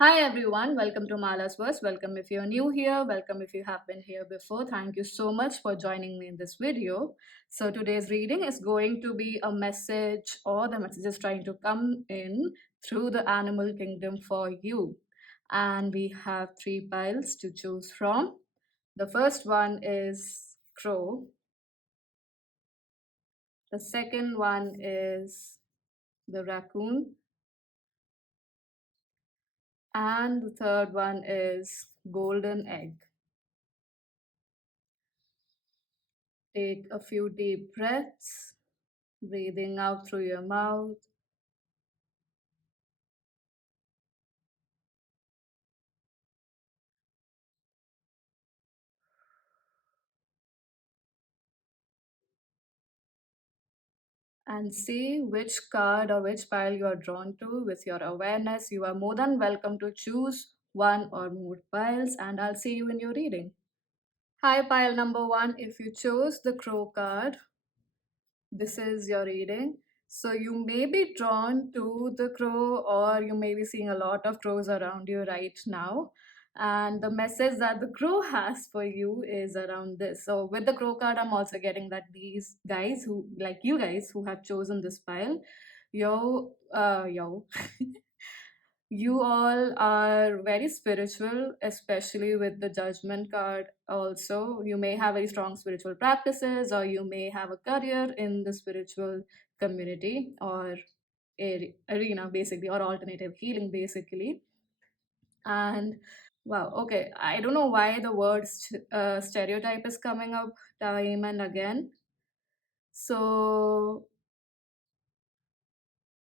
Hi everyone, welcome to Mala's Verse. Welcome if you're new here, welcome if you have been here before. Thank you so much for joining me in this video. So today's reading is going to be a message, or the message is trying to come in through the animal kingdom for you. And we have three piles to choose from. The first one is crow. The second one is the raccoon. And the third one is golden egg. Take a few deep breaths, breathing out through your mouth. And see which card or which pile you are drawn to with your awareness. You are more than welcome to choose one or more piles, and I'll see you in your reading. Hi, pile number one. If you chose the crow card, this is your reading. So you may be drawn to the crow, or you may be seeing a lot of crows around you right now. And the message that the crow has for you is around this. So with the crow card, I'm also getting that these guys who, like you guys who have chosen this pile, yo, you all are very spiritual, especially with the judgment card. Also, you may have very strong spiritual practices, or you may have a career in the spiritual community or arena, basically, or alternative healing, basically. And wow, okay, I don't know why the word stereotype is coming up time and again. So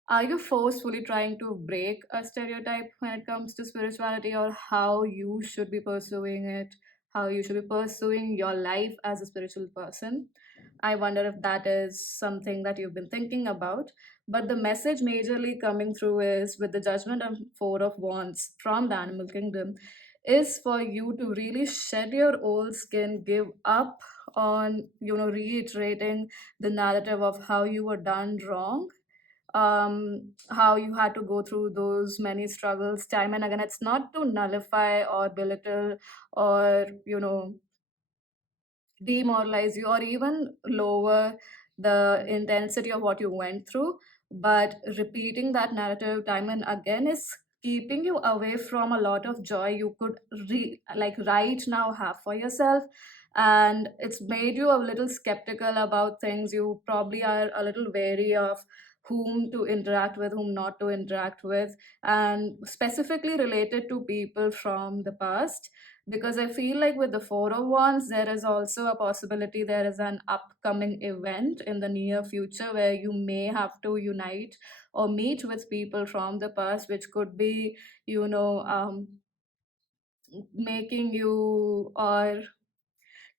are you forcefully trying to break a stereotype when it comes to spirituality, or how you should be pursuing it, how you should be pursuing your life as a spiritual person? I wonder if that is something that you've been thinking about. But the message majorly coming through is with the judgment and four of wands from the animal kingdom is for you to really shed your old skin, give up on reiterating the narrative of how you were done wrong, how you had to go through those many struggles time and again. It's not to nullify or belittle or demoralize you or even lower the intensity of what you went through, but repeating that narrative time and again is keeping you away from a lot of joy you could like right now have for yourself. And it's made you a little skeptical about things. You probably are a little wary of whom to interact with, whom not to interact with, and specifically related to people from the past, because I feel like with the Four of Wands, there is also a possibility there is an upcoming event in the near future where you may have to unite or meet with people from the past, which could be, making you or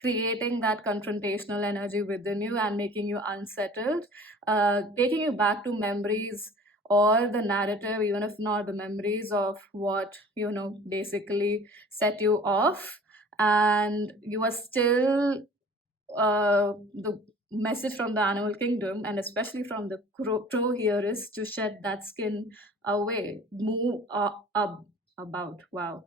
creating that confrontational energy within you and making you unsettled, taking you back to memories or the narrative, even if not the memories of what, basically set you off. And you are still, the message from the animal kingdom and especially from the crow here is to shed that skin away, move about. Wow,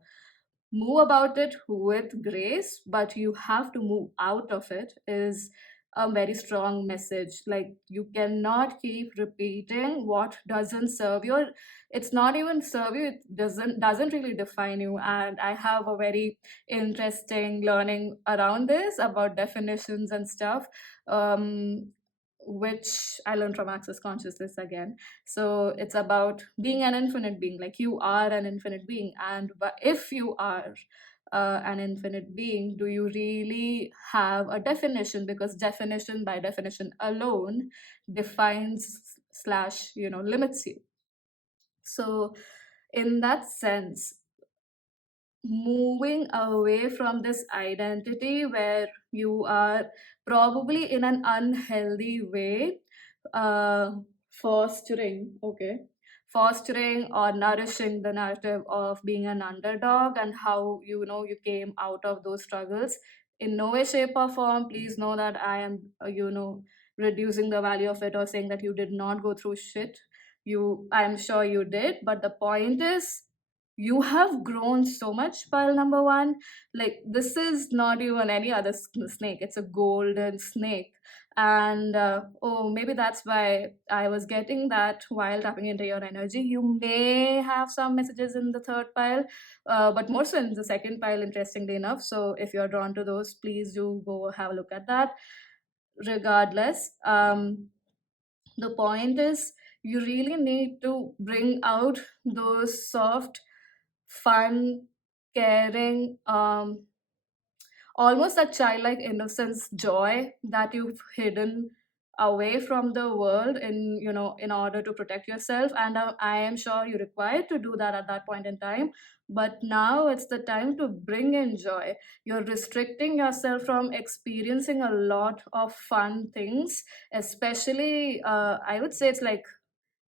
move about it with grace, but you have to move out of it is a very strong message. Like, you cannot keep repeating what doesn't serve you. It's not even serve you, it doesn't really define you. And I have a very interesting learning around this about definitions and stuff, um, which I learned from Access Consciousness again. So it's about being an infinite being, like you are an infinite being. And but if you are an infinite being, do you really have a definition? Because definition by definition alone defines slash limits you. So in that sense, moving away from this identity where you are probably in an unhealthy way, uh, fostering or nourishing the narrative of being an underdog and how you came out of those struggles. In no way, shape, or form, please know that I am reducing the value of it or saying that you did not go through shit. I'm sure you did, but the point is you have grown so much, pile number one. Like, this is not even any other snake, it's a golden snake. And oh, maybe that's why I was getting that while tapping into your energy. You may have some messages in the third pile, but more so in the second pile, interestingly enough. So if you're drawn to those, please do go have a look at that. Regardless, the point is, you really need to bring out those soft, fun, caring, almost that childlike innocence, joy that you've hidden away from the world in, in order to protect yourself. And I am sure you're required to do that at that point in time, but now it's the time to bring in joy. You're restricting yourself from experiencing a lot of fun things, especially I would say it's like,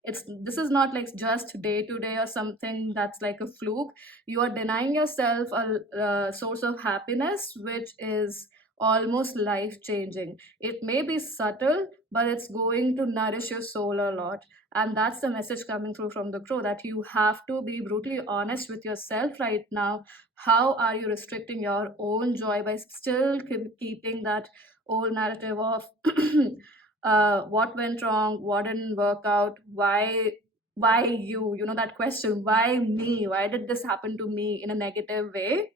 this is not like just day to day or something that's like a fluke. You are denying yourself a source of happiness which is almost life changing. It may be subtle, but it's going to nourish your soul a lot. And that's the message coming through from the crow, that you have to be brutally honest with yourself right now. How are you restricting your own joy by still keeping that old narrative of what went wrong, what didn't work out, why you know, that question, why me, why did this happen to me in a negative way?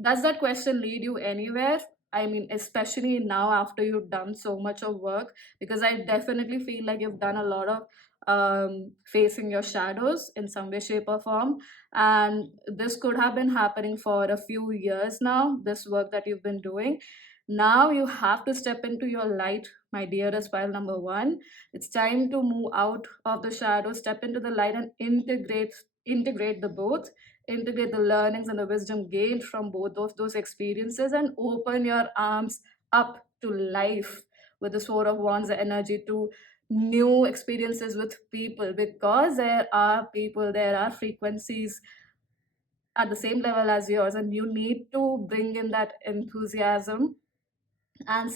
Does that question lead you anywhere? I mean, especially now after you've done so much of work, because I definitely feel like you've done a lot of facing your shadows in some way, shape, or form. And this could have been happening for a few years now, this work that you've been doing. Now you have to step into your light, my dearest pile number one. It's time to move out of the shadow, step into the light, and integrate the both, integrate the learnings and the wisdom gained from both of those experiences, and open your arms up to life with the sword of wands energy, to new experiences with people, because there are people, there are frequencies at the same level as yours, and you need to bring in that enthusiasm. And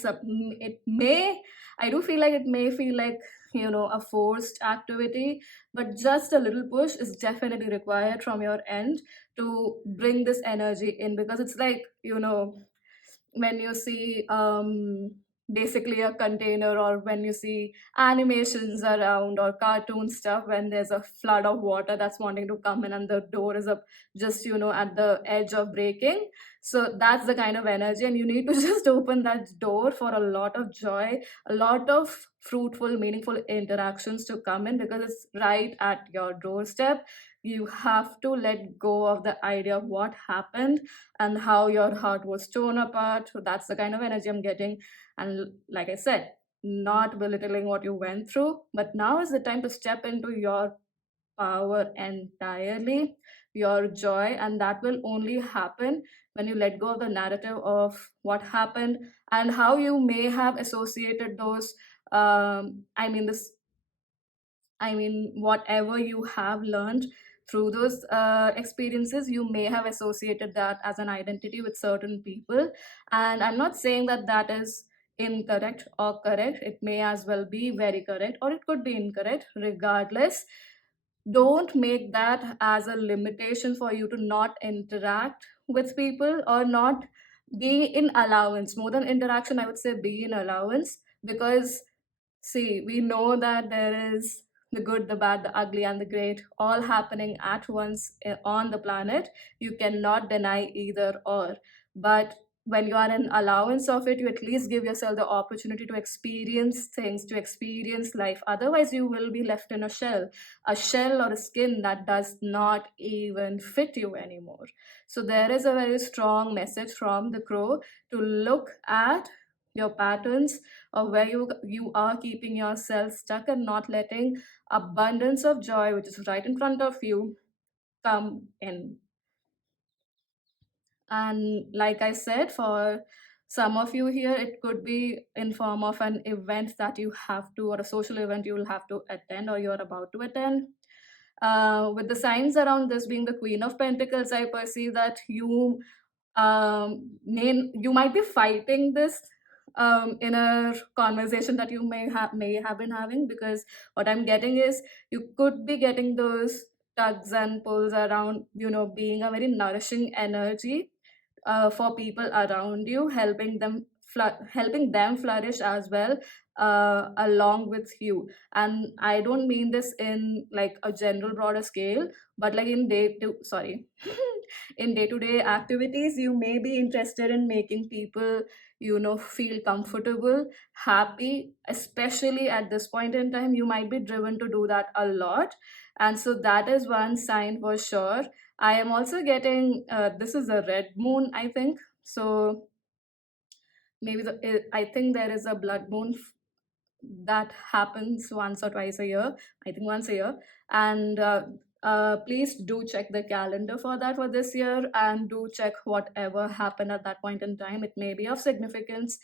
it may, I do feel like it may feel like, a forced activity, but just a little push is definitely required from your end to bring this energy in, because it's like, when you see basically a container, or when you see animations around or cartoon stuff, when there's a flood of water that's wanting to come in and the door is up just, at the edge of breaking. So that's the kind of energy, and you need to just open that door for a lot of joy, a lot of fruitful, meaningful interactions to come in, because it's right at your doorstep. You have to let go of the idea of what happened and how your heart was torn apart. So that's the kind of energy I'm getting. And like I said, not belittling what you went through, but now is the time to step into your power entirely, your joy, and that will only happen when you let go of the narrative of what happened and how you may have associated those. I mean, whatever you have learned through those experiences, you may have associated that as an identity with certain people. And I'm not saying that that is incorrect or correct. It may as well be very correct, or it could be incorrect. Regardless, don't make that as a limitation for you to not interact with people, or not be in allowance. More than interaction, I would say be in allowance, because see, we know that there is the good, the bad, the ugly, and the great all happening at once on the planet. You cannot deny either or. But when you are in allowance of it, you at least give yourself the opportunity to experience things, to experience life. Otherwise, you will be left in a shell or a skin that does not even fit you anymore. So, there is a very strong message from the crow to look at your patterns, or where you are keeping yourself stuck and not letting abundance of joy, which is right in front of you, come in. And like I said, for some of you here, it could be in form of an event that you have to, or a social event you will have to attend, or you're about to attend. With the signs around this being the Queen of Pentacles, I perceive that you might be fighting this inner conversation that you may have been having, because what I'm getting is, you could be getting those tugs and pulls around, being a very nourishing energy for people around you, helping them flourish as well, along with you. And I don't mean this in like a general broader scale, but like in day to sorry in day-to-day activities, you may be interested in making people, feel comfortable, happy. Especially at this point in time, you might be driven to do that a lot. And so that is one sign for sure. I am also getting, this is a red moon, I think. So maybe I think there is a blood moon that happens once or twice a year. I think once a year. And please do check the calendar for that for this year, and do check whatever happened at that point in time. It may be of significance.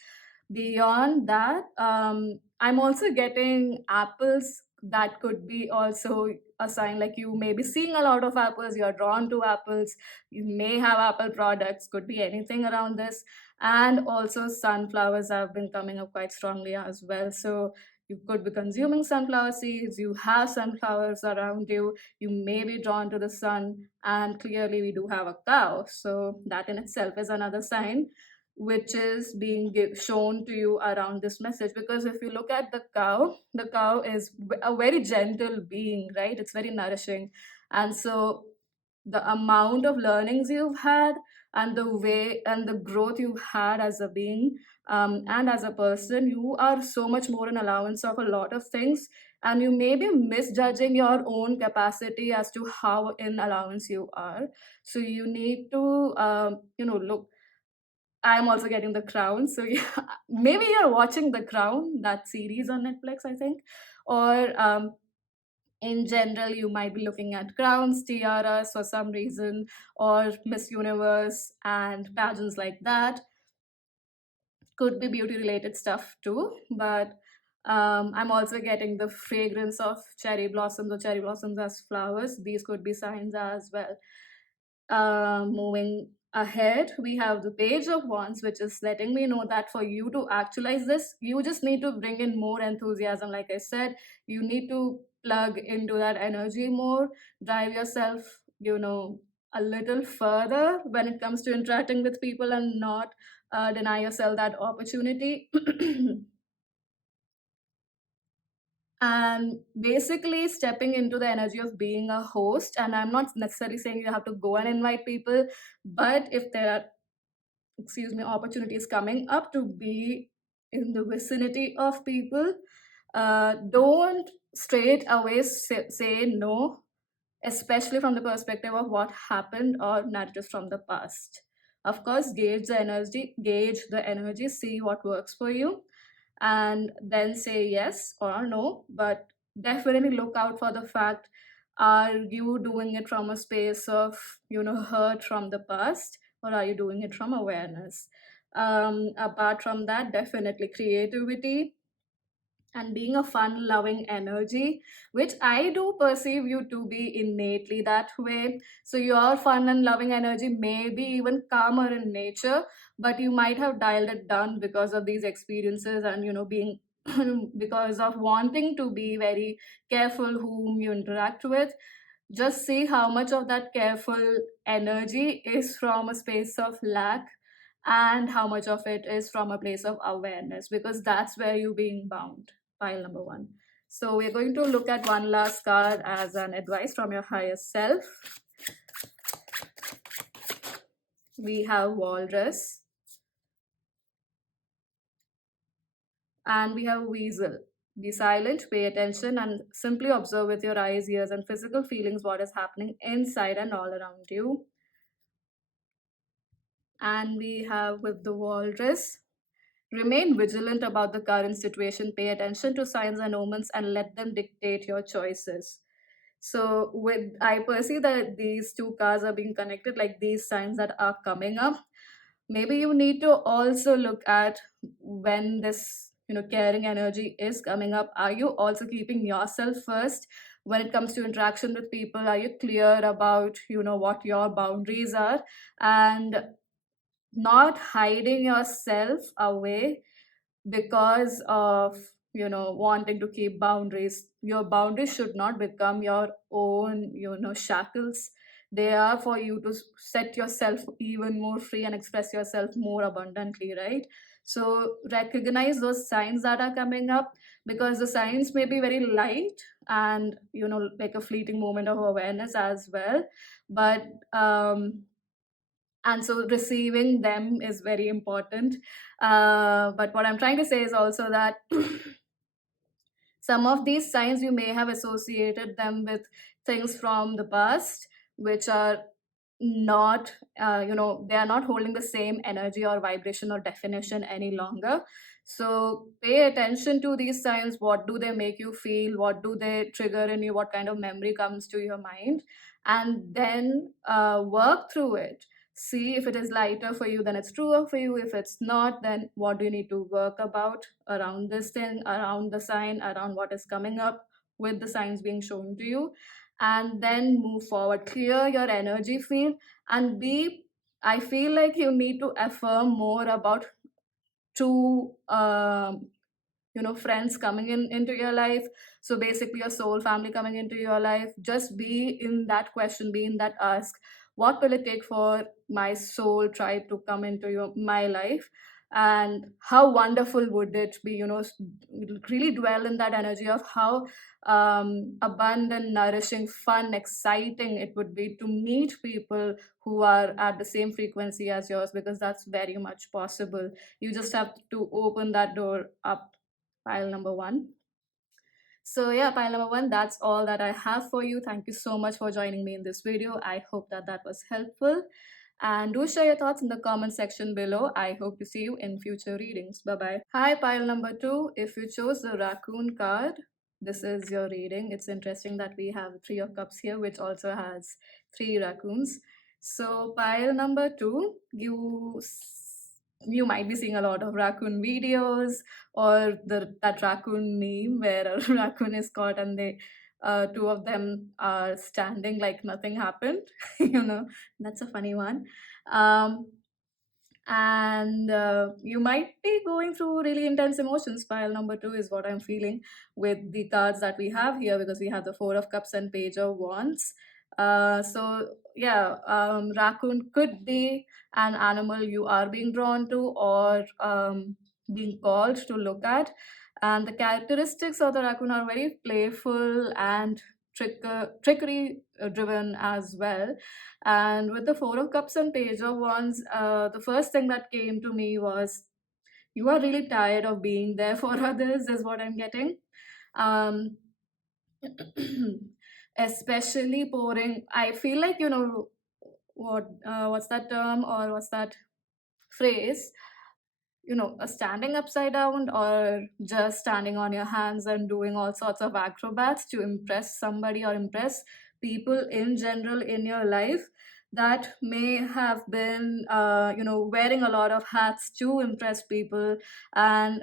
Beyond that, I'm also getting apples. That could be also a sign, like you may be seeing a lot of apples, you're drawn to apples, you may have apple products, could be anything around this. And also sunflowers have been coming up quite strongly as well. So you could be consuming sunflower seeds, you have sunflowers around you, you may be drawn to the sun. And clearly we do have a cow, so that in itself is another sign which is being shown to you around this message. Because if you look at the cow is a very gentle being, right? It's very nourishing. And so the amount of learnings you've had, and the way and the growth you've had as a being, and as a person, you are so much more in allowance of a lot of things. And you may be misjudging your own capacity as to how in allowance you are. So you need to, look. I'm also getting The Crown. So yeah, maybe you're watching The Crown, that series on Netflix, I think. Or in general, you might be looking at crowns, tiaras for some reason, or Miss Universe and pageants like that. Could be beauty related stuff too. But I'm also getting the fragrance of cherry blossoms, or cherry blossoms as flowers. These could be signs as well. Moving ahead, we have the Page of Wands, which is letting me know that for you to actualize this, you just need to bring in more enthusiasm. Like I said, you need to plug into that energy more, drive yourself, a little further when it comes to interacting with people, and not deny yourself that opportunity. And basically stepping into the energy of being a host. And I'm not necessarily saying you have to go and invite people, but if there are, excuse me, opportunities coming up to be in the vicinity of people, don't straight away say no, especially from the perspective of what happened or narratives from the past. Of course, gauge the energy, see what works for you, and then say yes or no. But definitely look out for the fact, are you doing it from a space of, hurt from the past, or are you doing it from awareness? Apart from that, definitely creativity and being a fun loving energy, which I do perceive you to be innately that way. So your fun and loving energy may be even calmer in nature, but you might have dialed it down because of these experiences, and being because of wanting to be very careful whom you interact with. Just see how much of that careful energy is from a space of lack, and how much of it is from a place of awareness, because that's where you're being bound. File number one. So we're going to look at one last card as an advice from your higher self. We have Walrus, and we have Weasel. Be silent, pay attention, and simply observe with your eyes, ears, and physical feelings what is happening inside and all around you. And we have with the Walrus, remain vigilant about the current situation, pay attention to signs and omens, and let them dictate your choices. So, with I perceive that these two cards are being connected, like these signs that are coming up. Maybe you need to also look at when this, caring energy is coming up. Are you also keeping yourself first when it comes to interaction with people? Are you clear about, what your boundaries are, and not hiding yourself away because of wanting to keep boundaries. Your boundaries should not become your own, shackles. They are for you to set yourself even more free and express yourself more abundantly, right? So recognize those signs that are coming up, because the signs may be very light and, like a fleeting moment of awareness as well. But and so receiving them is very important. But what I'm trying to say is also that some of these signs you may have associated them with things from the past, which are not, they are not holding the same energy or vibration or definition any longer. So pay attention to these signs. What do they make you feel? What do they trigger in you? What kind of memory comes to your mind? And then work through it. See if it is lighter for you, then it's truer for you. If it's not, then what do you need to work about around this thing, around the sign, around what is coming up with the signs being shown to you. And then move forward, clear your energy field, and be, I feel like you need to affirm more about true, friends coming into your life. So basically your soul family coming into your life. Just be in that question, be in that ask, what will it take for my soul tribe to come into my life, and how wonderful would it be, really dwell in that energy of how abundant, nourishing, fun, exciting it would be to meet people who are at the same frequency as yours, because that's very much possible. You just have to open that door up. Pile number one. So yeah, pile number one, that's all that I have for you. Thank you so much for joining me in this video. I hope that that was helpful, and do share your thoughts in the comment section below. I hope to see you in future readings. Bye bye. Hi, pile number two. If you chose the raccoon card, this is your reading. It's interesting that we have three of cups here, which also has three raccoons. So pile number two, you might be seeing a lot of raccoon videos, or that raccoon meme where a raccoon is caught and they two of them are standing like nothing happened. That's a funny one. um, and you might be going through really intense emotions. Pile number two is what I'm feeling with the cards that we have here, because we have the Four of Cups and Page of Wands. So yeah, raccoon could be an animal you are being drawn to, or being called to look at. And the characteristics of the raccoon are very playful and trickery driven as well. And with the Four of Cups and Page of Wands, the first thing that came to me was, you are really tired of being there for others, is what I'm getting. Um, Especially pouring. I feel like, what's that term, or what's that phrase? Standing upside down, or just standing on your hands and doing all sorts of acrobats to impress somebody or impress people in general in your life, that may have been, wearing a lot of hats to impress people. And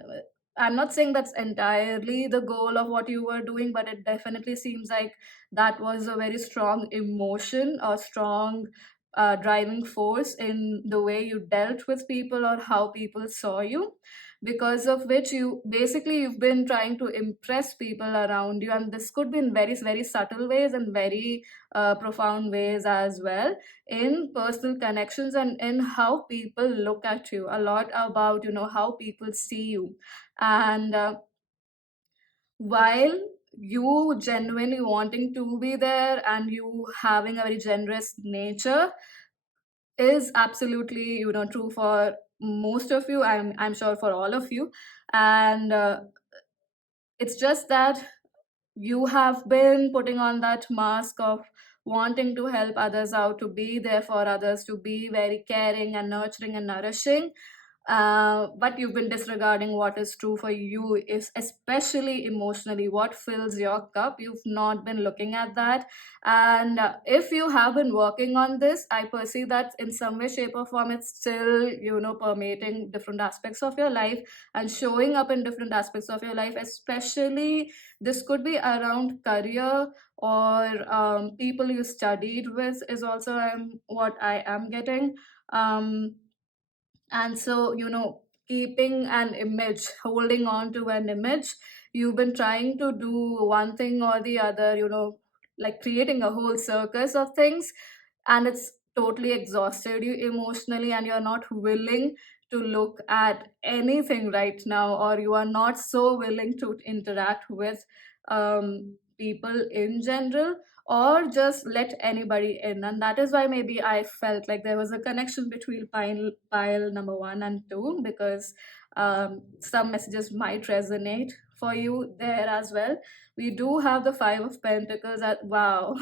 I'm not saying that's entirely the goal of what you were doing, but it definitely seems like that was a very strong emotion or strong driving force in the way you dealt with people or how people saw you, because of which you've been trying to impress people around you. And this could be in very very subtle ways and very profound ways as well, in personal connections and in how people look at you. A lot about how people see you. And while you genuinely wanting to be there and you having a very generous nature is absolutely true for most of you. I'm sure for all of you. And it's just that you have been putting on that mask of wanting to help others out, to be there for others, to be very caring and nurturing and nourishing. But you've been disregarding what is true for you, is especially emotionally what fills your cup. You've not been looking at that. And if you have been working on this, I perceive that in some way, shape, or form, it's still permeating different aspects of your life and showing up in different aspects of your life. Especially this could be around career, or people you studied with is also what I am getting. And so keeping an image, holding on to an image, you've been trying to do one thing or the other, like creating a whole circus of things, and it's totally exhausted you emotionally, and you're not willing to look at anything right now, or you are not so willing to interact with people in general, or just let anybody in. And that is why maybe I felt like there was a connection between pile number 1 and 2, because some messages might resonate for you there as well. We do have the 5 of Pentacles at, wow.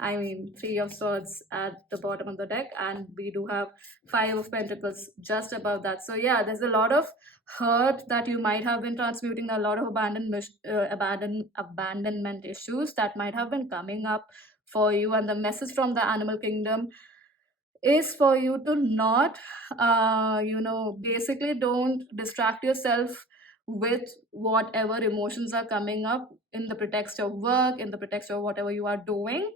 I mean, 3 of Swords at the bottom of the deck, and we do have 5 of Pentacles just above that. So yeah, there's a lot of hurt that you might have been transmuting, a lot of abandonment issues that might have been coming up for you, and the message from the animal kingdom is for you to not, basically don't distract yourself with whatever emotions are coming up in the pretext of work, in the pretext of whatever you are doing.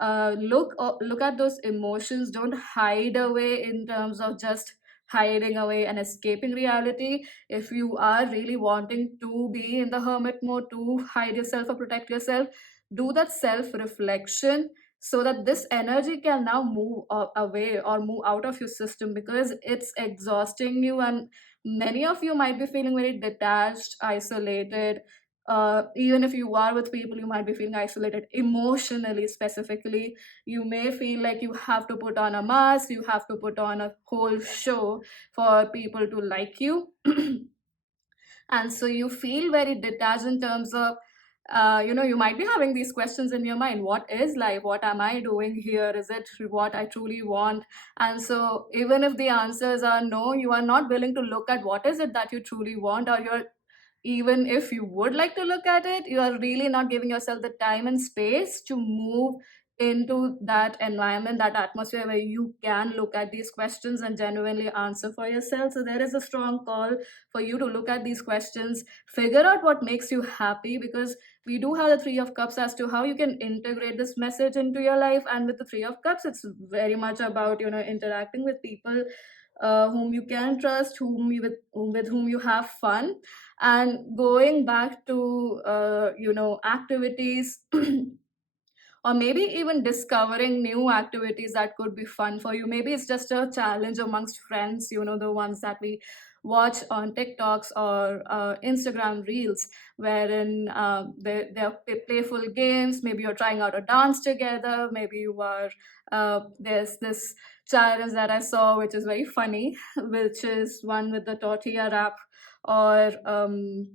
Look at those emotions. Don't hide away in terms of just hiding away and escaping reality. If you are really wanting to be in the hermit mode, to hide yourself or protect yourself, do that self reflection, so that this energy can now move away or move out of your system, because it's exhausting you. And many of you might be feeling very detached, isolated. Even if you are with people, you might be feeling isolated emotionally. Specifically, you may feel like you have to put on a mask, you have to put on a whole show for people to like you. And so you feel very detached in terms of, you might be having these questions in your mind: what is life, what am I doing here, is it what I truly want? And so even if the answers are no, you are not willing to look at what is it that you truly want, or you're, even if you would like to look at it, you are really not giving yourself the time and space to move into that environment, that atmosphere where you can look at these questions and genuinely answer for yourself. So there is a strong call for you to look at these questions, figure out what makes you happy, because we do have the 3 of Cups as to how you can integrate this message into your life. And with the 3 of Cups, it's very much about, interacting with people whom you can trust, with whom you have fun, and going back to activities or maybe even discovering new activities that could be fun for you. Maybe it's just a challenge amongst friends, the ones that we watch on TikToks or Instagram reels, wherein they're playful games. Maybe you're trying out a dance together. Maybe you are, there's this challenge that I saw, which is very funny, which is one with the tortilla wrap, or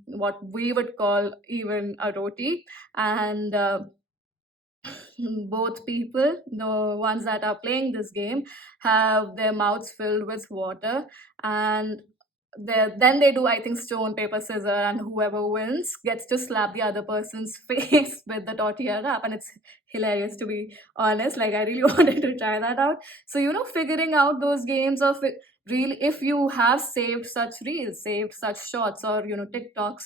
what we would call even a roti. And both people, the ones that are playing this game, have their mouths filled with water, and then they do, I think, stone paper scissors, and whoever wins gets to slap the other person's face with the tortilla wrap. And it's hilarious, to be honest. Like, I really wanted to try that out. So, figuring out those games of it, really, if you have saved such reels, saved such shorts, or TikToks,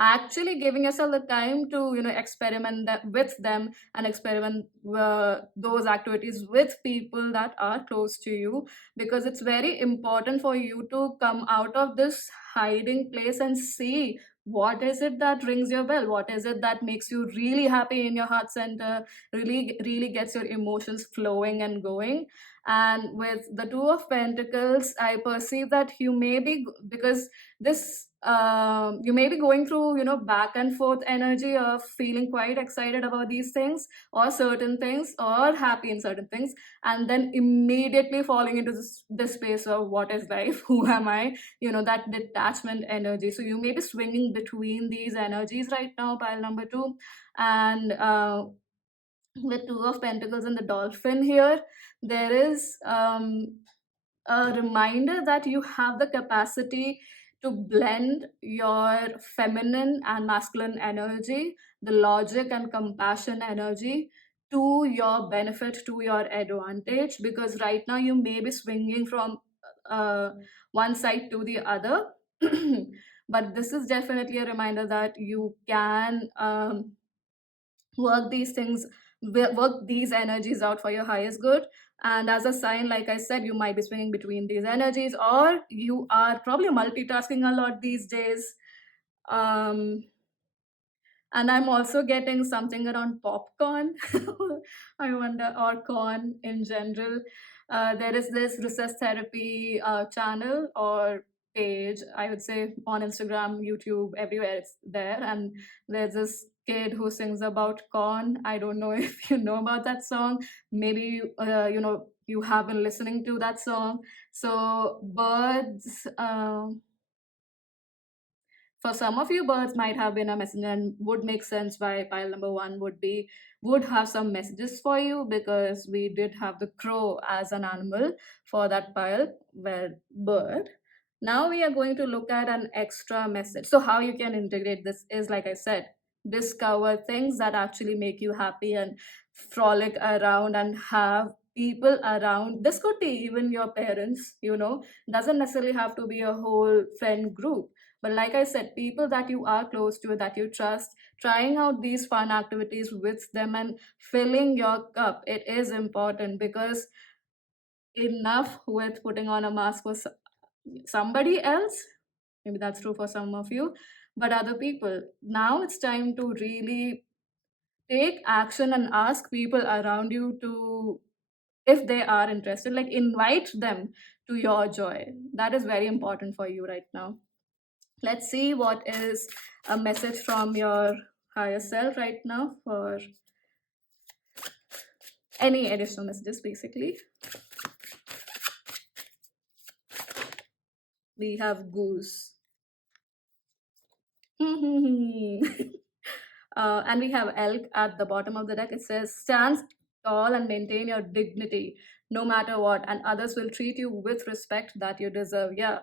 actually giving yourself the time to experiment with them, and experiment those activities with people that are close to you, because it's very important for you to come out of this hiding place and see what is it that rings your bell, what is it that makes you really happy in your heart center, really gets your emotions flowing and going. And with the 2 of Pentacles, I perceive that you may be, because this you may be going through back and forth energy of feeling quite excited about these things, or certain things, or happy in certain things, and then immediately falling into this space of what is life, who am I, that detachment energy. So you may be swinging between these energies right now, pile number 2. And with 2 of Pentacles and the dolphin here, there is a reminder that you have the capacity to blend your feminine and masculine energy, the logic and compassion energy, to your benefit, to your advantage, because right now you may be swinging from uh, one side to the other. But this is definitely a reminder that you can work these things, work these energies out for your highest good. And as a sign, like I said, you might be swinging between these energies, or you are probably multitasking a lot these days. um And I'm also getting something around popcorn. I wonder, or corn in general. There is this recess therapy channel or page, I would say, on Instagram, YouTube, everywhere it's there. And there's this kid who sings about corn. I don't know if you know about that song. Maybe you have been listening to that song. So birds. For some of you, birds might have been a messenger and would make sense why pile number one would have some messages for you, because we did have the crow as an animal for that pile where bird. Now we are going to look at an extra message. So how you can integrate this is, like I said, discover things that actually make you happy and frolic around and have people around. This could be even your parents, doesn't necessarily have to be a whole friend group, but like I said, people that you are close to, that you trust, trying out these fun activities with them and filling your cup, it is important, because enough with putting on a mask for somebody else. Maybe that's true for some of you, but other people. Now it's time to really take action and ask people around you to, if they are interested, like invite them to your joy. That is very important for you right now. Let's see what is a message from your higher self right now for any additional messages. Basically, we have goose. And we have elk at the bottom of the deck. It says, stand tall and maintain your dignity no matter what, and others will treat you with respect that you deserve. Yeah,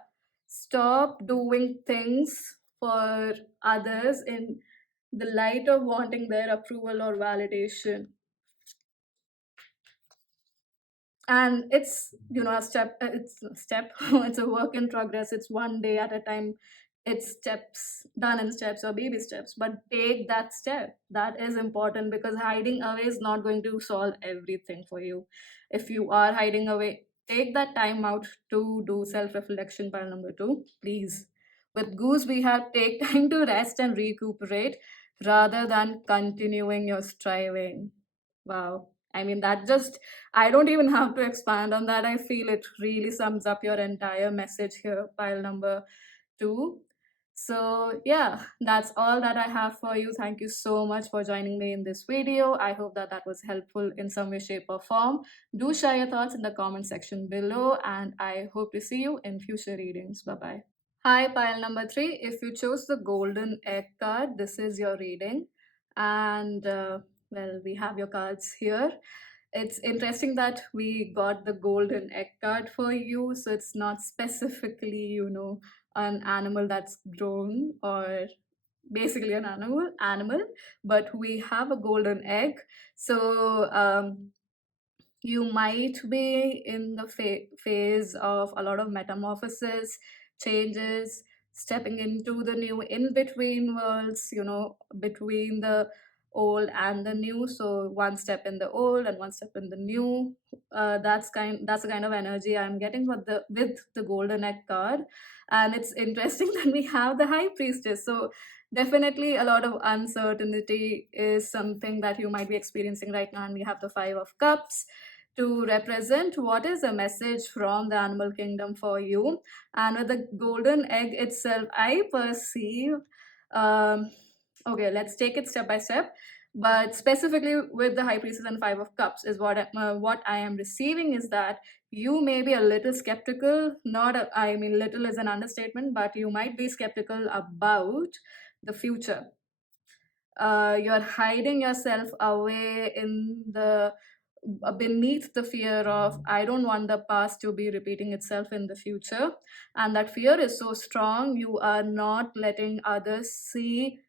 stop doing things for others in the light of wanting their approval or validation. And it's a step, it's a step. It's a work in progress. It's one day at a time. It's steps, done in steps or baby steps, but take that step. That is important, because hiding away is not going to solve everything for you. If you are hiding away, take that time out to do self reflection. Pile number two, please. With goose, we have take time to rest and recuperate rather than continuing your striving. Wow. I mean, that just, I don't even have to expand on that. I feel it really sums up your entire message here, pile number two. So, yeah, that's all that I have for you. Thank you so much for joining me in this video. I hope that that was helpful in some way, shape, or form. Do share your thoughts in the comment section below, and I hope to see you in future readings. Bye bye. Hi, pile number three. If you chose the golden egg card, this is your reading. And well, we have your cards here. It's interesting that we got the golden egg card for you. So it's not specifically, an animal that's grown, or basically an animal, but we have a golden egg. So you might be in the phase of a lot of metamorphosis, changes, stepping into the new, in between worlds, between the old and the new. So one step in the old and one step in the new. That's the kind of energy I'm getting with the golden egg card. And it's interesting that we have the high priestess. So definitely a lot of uncertainty is something that you might be experiencing right now. And we have the five of cups to represent what is a message from the animal kingdom for you. And with the golden egg itself, I perceive, um, okay, let's take it step by step. But specifically with the high priestess and five of cups, is what I am receiving is that you may be a little skeptical. Not I mean, little is an understatement, but you might be skeptical about the future. You're hiding yourself away in the beneath the fear of, I don't want the past to be repeating itself in the future. And that fear is so strong, you are not letting others see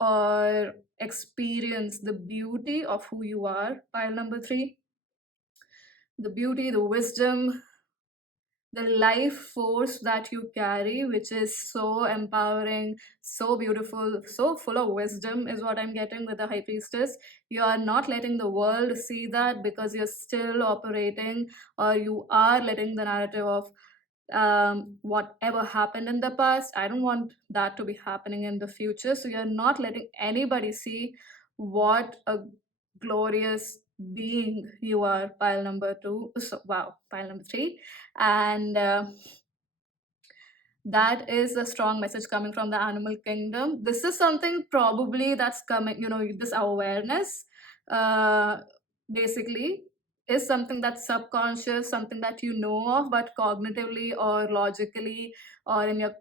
or experience the beauty of who you are. Pile number three, the beauty, the wisdom, the life force that you carry, which is so empowering, so beautiful, so full of wisdom, is what I'm getting with the high priestess. You are not letting the world see that, because you're still operating, or you are letting the narrative of whatever happened in the past, I don't want that to be happening in the future. So you're not letting anybody see what a glorious being you are. Pile number two. So wow, pile number three. And that is a strong message coming from the animal kingdom. This is something probably that's coming, this awareness uh, basically is something that's subconscious, something that you know of, but cognitively or logically or in your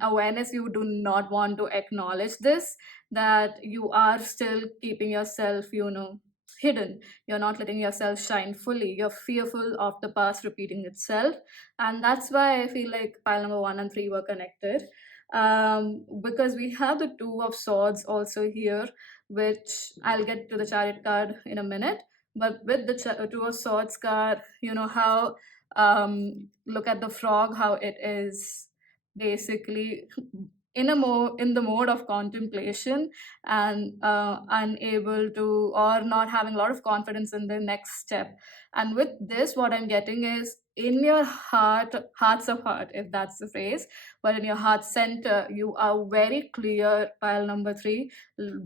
awareness, you do not want to acknowledge this, that you are still keeping yourself, hidden. You're not letting yourself shine fully. You're fearful of the past repeating itself, and that's why I feel like pile number one and three were connected, because we have the two of swords also here, which I'll get to the chariot card in a minute. But with the two of swords card, you know how, look at the frog, how it is basically in the mode of contemplation, and unable to, or not having a lot of confidence in the next step. And with this, what I'm getting is, in your hearts of heart, if that's the phrase, but in your heart center, you are very clear, pile number three,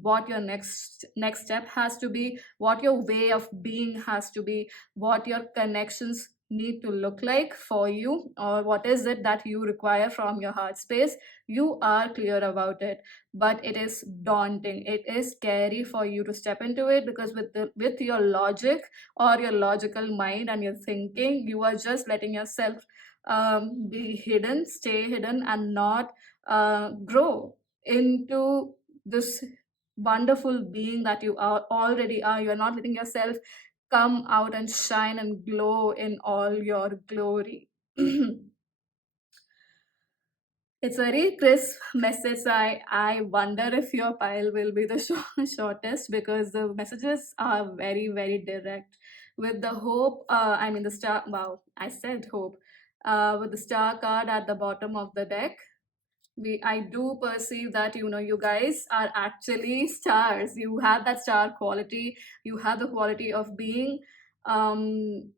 what your next step has to be, what your way of being has to be, what your connections need to look like for you, or what is it that you require from your heart space. You are clear about it, but it is daunting, it is scary for you to step into it, because with your logic or your logical mind and your thinking, you are just letting yourself be hidden, stay hidden, and not grow into this wonderful being that you are already are. You're not letting yourself come out and shine and glow in all your glory. It's a very crisp message. I wonder if your pile will be the shortest, because the messages are very, very direct. With the hope, I mean the star, wow, I said hope. With the star card at the bottom of the deck, I do perceive that, you guys are actually stars. You have that star quality. You have the quality of being, um,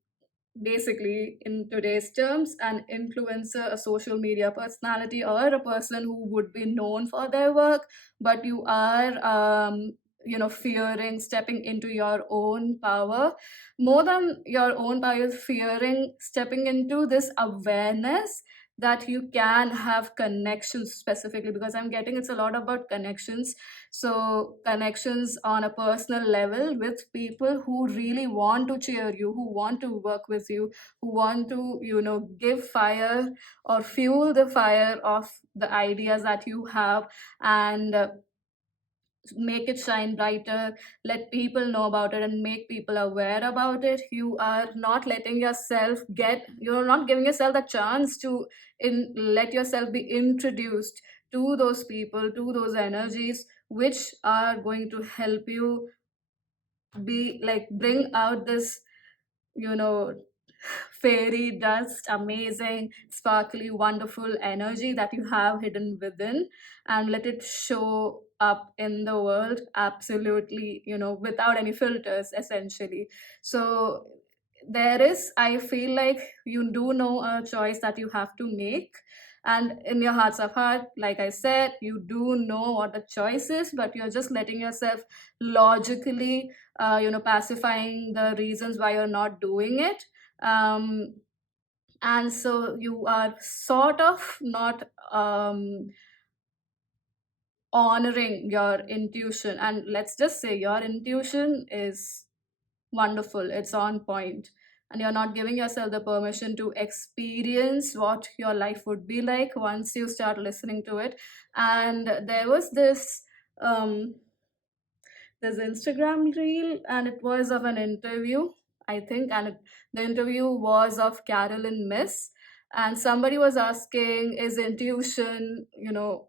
basically, in today's terms, an influencer, a social media personality, or a person who would be known for their work, but you are, fearing stepping into your own power. More than your own power, you're fearing stepping into this awareness that you can have connections, specifically because I'm getting it's a lot about connections. So connections on a personal level with people who really want to cheer you, who want to work with you, who want to, give fire or fuel the fire of the ideas that you have, and make it shine brighter, let people know about it, and make people aware about it. You are not letting yourself you're not giving yourself the chance to let yourself be introduced to those people, to those energies, which are going to help you be like bring out this, you know fairy dust, amazing, sparkly, wonderful energy that you have hidden within, and let it show up in the world absolutely, without any filters, essentially. So there is, I feel like, you do know a choice that you have to make. And in your hearts of heart, like I said, you do know what the choice is, but you're just letting yourself logically, pacifying the reasons why you're not doing it. um, and so you are sort of not honoring your intuition, and let's just say your intuition is wonderful, it's on point, and you're not giving yourself the permission to experience what your life would be like once you start listening to it. And there was um this Instagram reel, and it was of an interview, I think, and the interview was of Carolyn Miss. And somebody was asking, is intuition,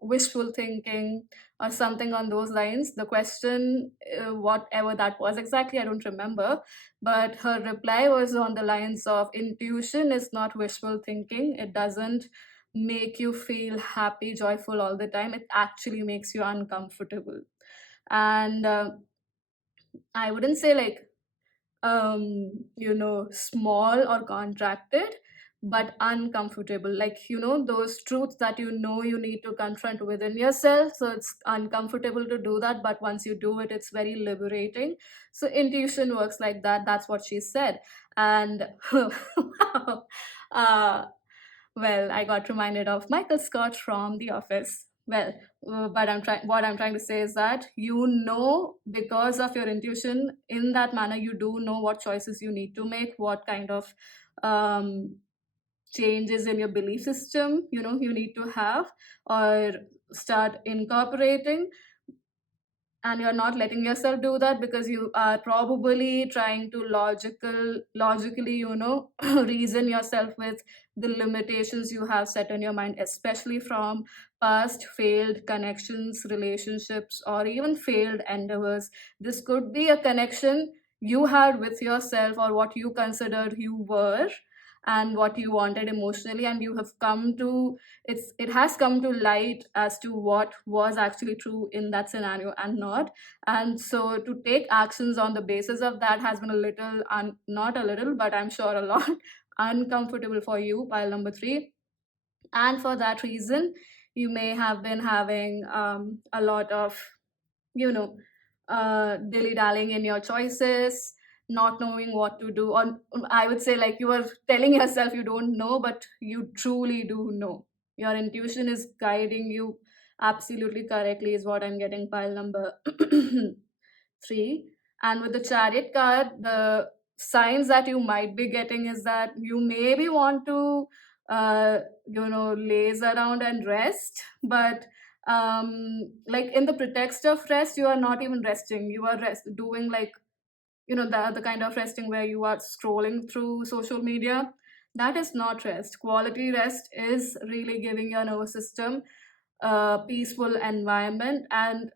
wishful thinking, or something on those lines? The question, whatever that was exactly, I don't remember. But her reply was on the lines of, intuition is not wishful thinking. It doesn't make you feel happy, joyful all the time. It actually makes you uncomfortable. And I wouldn't say like, small or contracted, but uncomfortable. Like, those truths that you need to confront within yourself. So it's uncomfortable to do that, but once you do it, it's very liberating. So intuition works like that. That's what she said. And wow. uh, well, I got reminded of Michael Scott from The Office. Well, but what I'm trying to say is that, because of your intuition, in that manner, you do know what choices you need to make, what kind of um, changes in your belief system, you need to have or start incorporating. And you're not letting yourself do that because you are probably trying to logically, reason yourself with the limitations you have set in your mind, especially from past failed connections, relationships, or even failed endeavors. This could be a connection you had with yourself, or what you considered you were and what you wanted emotionally, and you have come to it has come to light as to what was actually true in that scenario and not. And so to take actions on the basis of that has been a little, not a little, but I'm sure a lot uncomfortable for you, pile number 3. And for that reason, you may have been having a lot of, you know dilly dallying in your choices, not knowing what to do. Or I would say, like, you were telling yourself you don't know, but you truly do know. Your intuition is guiding you absolutely correctly, is what I'm getting, pile number 3. And with the chariot card, the signs that you might be getting is that you maybe want to laze around and rest, but like, in the pretext of rest, you are not even resting. You are doing, like, the kind of resting where you are scrolling through social media. That is not rest. Quality rest is really giving your nervous system a peaceful environment. And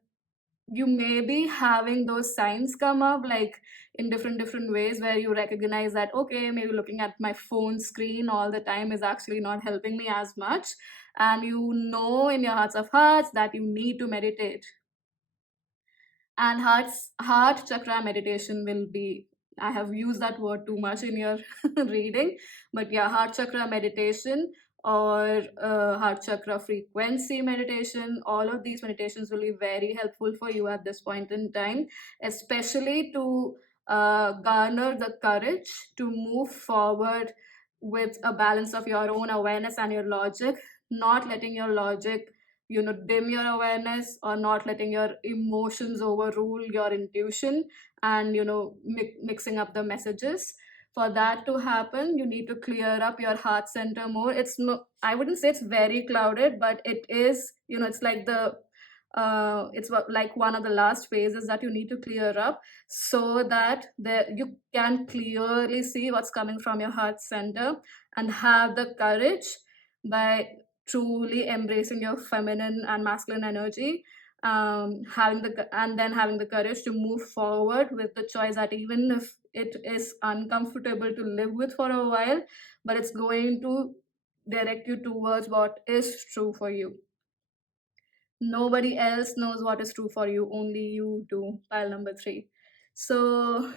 you may be having those signs come up, like, in different ways, where you recognize that, okay, maybe looking at my phone screen all the time is actually not helping me as much. And in your hearts of hearts that you need to meditate. And heart chakra meditation will be, I have used that word too much in your reading, but yeah, heart chakra meditation, or heart chakra frequency meditation, all of these meditations will be very helpful for you at this point in time, especially to garner the courage to move forward with a balance of your own awareness and your logic, not letting your logic dim your awareness, or not letting your emotions overrule your intuition, and mixing up the messages. For that to happen, you need to clear up your heart center more. It's no, I wouldn't say it's very clouded, but it is, it's like like one of the last phases that you need to clear up, so that you can clearly see what's coming from your heart center, and have the courage, by truly embracing your feminine and masculine energy, and then having the courage to move forward with the choice, that even if it is uncomfortable to live with for a while, but it's going to direct you towards what is true for you. Nobody else knows what is true for you, only you do, pile number 3. So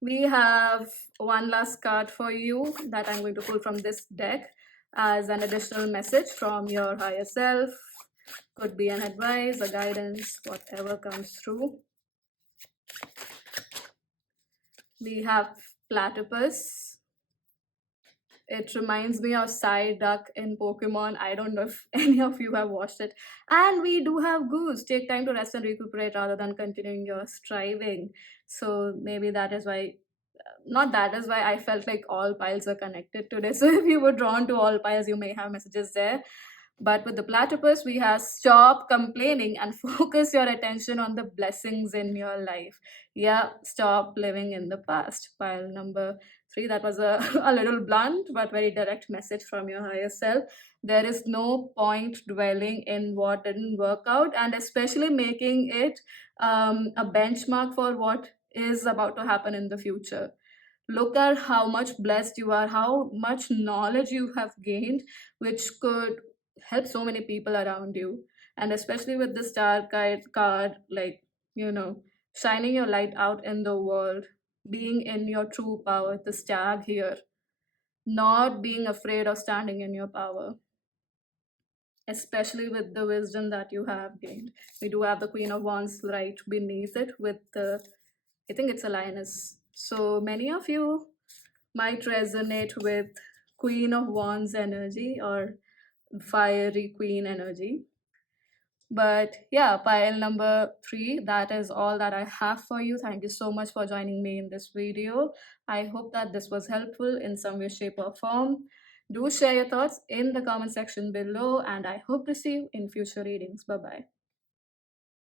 we have one last card for you that I'm going to pull from this deck as an additional message from your higher self. Could be an advice, a guidance, whatever comes through. We have platypus. It reminds me of Psyduck in Pokemon. I don't know if any of you have watched it. And we do have Goose. Take time to rest and recuperate rather than continuing your striving. So maybe that is why, not that is why, I felt like all piles are connected today. So if you were drawn to all piles, you may have messages there. But with the platypus, we have stop complaining and focus your attention on the blessings in your life. Yeah, stop living in the past. Pile number 3. That was a, a little blunt but very direct message from your higher self. There is no point dwelling in what didn't work out, and especially making it a benchmark for what is about to happen in the future. Look at how much blessed you are, how much knowledge you have gained, which could help so many people around you. And especially with the star card, like, shining your light out in the world, being in your true power, the stag here. not being afraid of standing in your power, especially with the wisdom that you have gained. We do have the Queen of Wands right beneath it with the, I think it's a lioness. So many of you might resonate with Queen of Wands energy or fiery queen energy. But yeah, pile number 3, that is all that I have for you. Thank you so much for joining me in this video. I hope that this was helpful in some way, shape, or form. Do share your thoughts in the comment section below, and I hope to see you in future readings. Bye bye.